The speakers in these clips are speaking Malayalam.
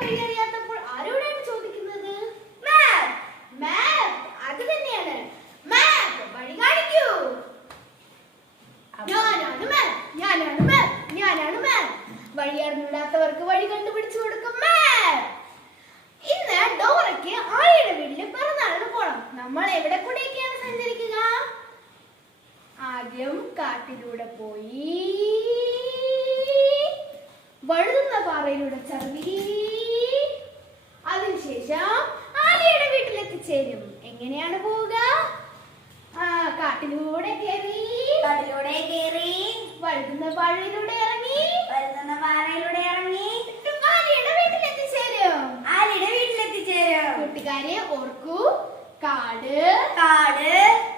കണക്കറിയാത്തപ്പോൾ ആരോടാണ് ചോദിക്കുന്നത്? മാപ്പ് മാപ്പ് അത് തന്നെയാണ്. മാപ്പ് വഴി കാണിക്കൂ. ഞാനാണ് മാപ്പ് ഞാനാണ് മാപ്പ് ഞാനാണ് മാപ്പ് വഴി അറിഞ്ഞിടാത്തവർക്ക് വഴി കണ്ടുപിടിച്ചു കൊടുക്കും മാപ്പ് ഇന്ന് ഡോറയ്ക്ക് ആര്യയുടെ വീട്ടിൽ പിറന്നാളിന് പോണം. നമ്മൾ എവിടെ കൂടെയൊക്കെയാണ് സഞ്ചരിക്കുക? ആദ്യം കാട്ടിലൂടെ പോയി. വഴുതുന്ന പാറയിലൂടെ ചർവീ അതിനുശേഷം ആലിയുടെ വീട്ടിലെത്തിച്ചേരും. എങ്ങനെയാണ് പോവുക? ആ കാട്ടിലൂടെ കയറി കാട്ടിലൂടെ കയറി വഴുതുന്ന പാഴയിലൂടെ ഇറങ്ങി. വഴുതുന്ന പാറയിലൂടെ ഇറങ്ങി. ആര്യയുടെ വീട്ടിലെത്തിച്ചേരും. ആലിയുടെ വീട്ടിലെത്തിച്ചേരും. കൂട്ടുകാരെ ഓർക്കൂ. കാട്. കാട്.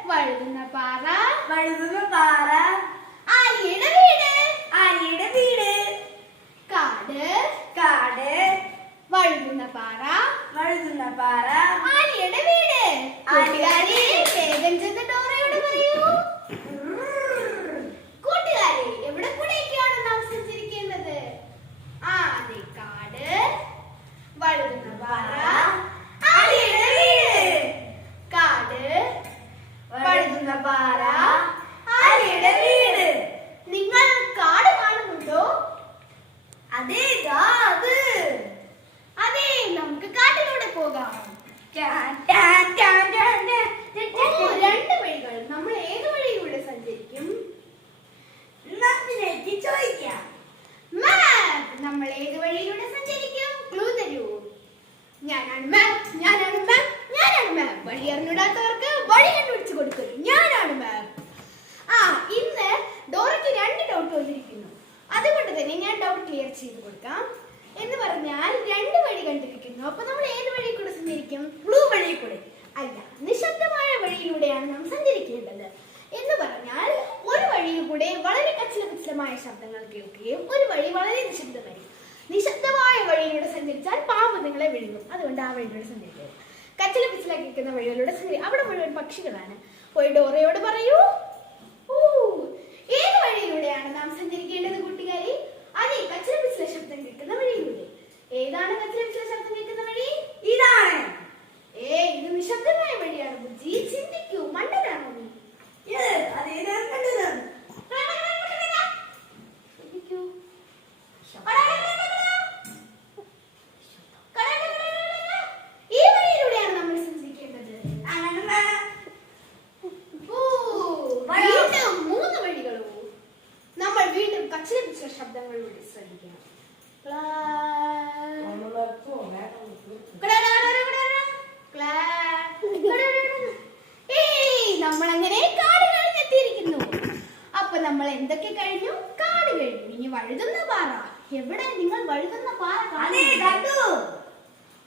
വഴുതുന്ന പാറ. വഴുതുന്ന പാറ. ആലിയുടെ വീട്. ആലിയുടെ വീട്. കാട്. കാട്. വഴുതുന്ന പാറ. പാറ. കൂട്ടുകാരെ എവിടെ പാറ ആര്യയുടെ വീട് കാട് വഴുതുന്ന പാറ ആര്യയുടെ വീട് നിങ്ങൾ കാട് കാണുന്നുണ്ടോ അതേ ദാ അത് അതെ നമുക്ക് കാട്ടിലൂടെ പോകാം ടാൻ, ടാൻ, ടാൻ, ടാൻ, ടാൻ, ടാൻ, ഓ ടാൻ. രണ്ട് വഴികൾ നമ്മൾ ഏത് വഴിയിലൂടെ സഞ്ചരിക്കും? നന്ദിനിക്ക് ചോദിക്കാം. നമ്മൾ ഏത് വഴിയിലൂടെ സഞ്ചരിക്കും? ക്ലൂ തരൂ. ഞാനാണ് മാപ്പ്. ഞാനാണ് മാപ്പ്. ഞാനാണ് മാപ്പ്. വഴി അറിഞ്ഞിടാത്തവർക്ക് വഴി കണ്ടുപിടിച്ച് കൊടുക്കും. ഞാനാണ് മാപ്പ്. ആ ഇന്ന് ഡോറയ്ക്ക് രണ്ട് ഡൗട്ട് വന്നിരിക്കുന്നു. അതുകൊണ്ട് തന്നെ ഞാൻ ഡൗട്ട് ക്ലിയർ ചെയ്ത് കൊടുക്കാം. എന്ന് പറഞ്ഞാൽ രണ്ട് വഴി കണ്ടിരിക്കുന്നു. അപ്പൊ നമ്മൾ ഏത് സഞ്ചരിക്കും. ബ്ലൂ വഴി കൂടെ. അല്ല നിശബ്ദമായ വഴിയിലൂടെയാണ് നാം സഞ്ചരിക്കേണ്ടത്. എന്ന് പറഞ്ഞാൽ ഒരു വഴിയിൽ കൂടെ വളരെ കച്ചിലപിച്ചിലമായ ശബ്ദങ്ങൾ കേൾക്കുകയും ഒരു വഴി വളരെ നിശബ്ദമായി നിശബ്ദമായ വഴിയിലൂടെ സഞ്ചരിച്ചാൽ പാമ്പ് നിങ്ങളെ വിഴുങ്ങും. അതുകൊണ്ട് ആ വഴിയിലൂടെ സഞ്ചരിക്കരുത് കച്ചിലപിച്ചില കേൾക്കുന്ന വഴിയിലൂടെ സഞ്ചരി അവിടെ മുഴുവൻ പക്ഷികളാണ്. പോയി ഡോറയോട് പറയൂ. ഏത് വഴിയിലൂടെയാണ് നാം സഞ്ചരിക്കേണ്ടത് ശബ്ദങ്ങളിലൂടെ ശ്രദ്ധിക്കണം. നമ്മളങ്ങനെ കാട് കഴിഞ്ഞെത്തിയിരിക്കുന്നു. അപ്പൊ നമ്മൾ എന്തൊക്കെ കഴിഞ്ഞു? കാട് കഴിഞ്ഞു. ഇനി വഴുതുന്ന പാറ. എവിടെ നിങ്ങൾ വഴുതുന്ന പാറ? കണ്ടു.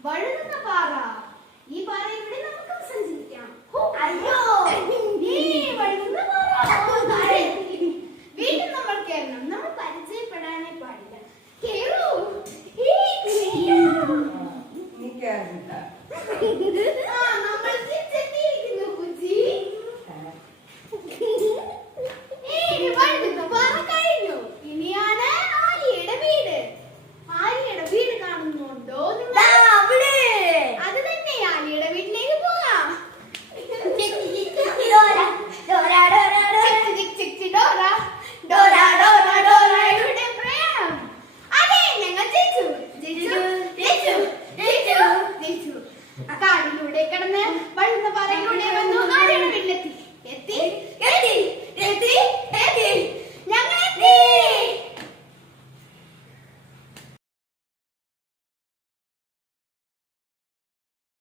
വഴുതുന്ന പാറ.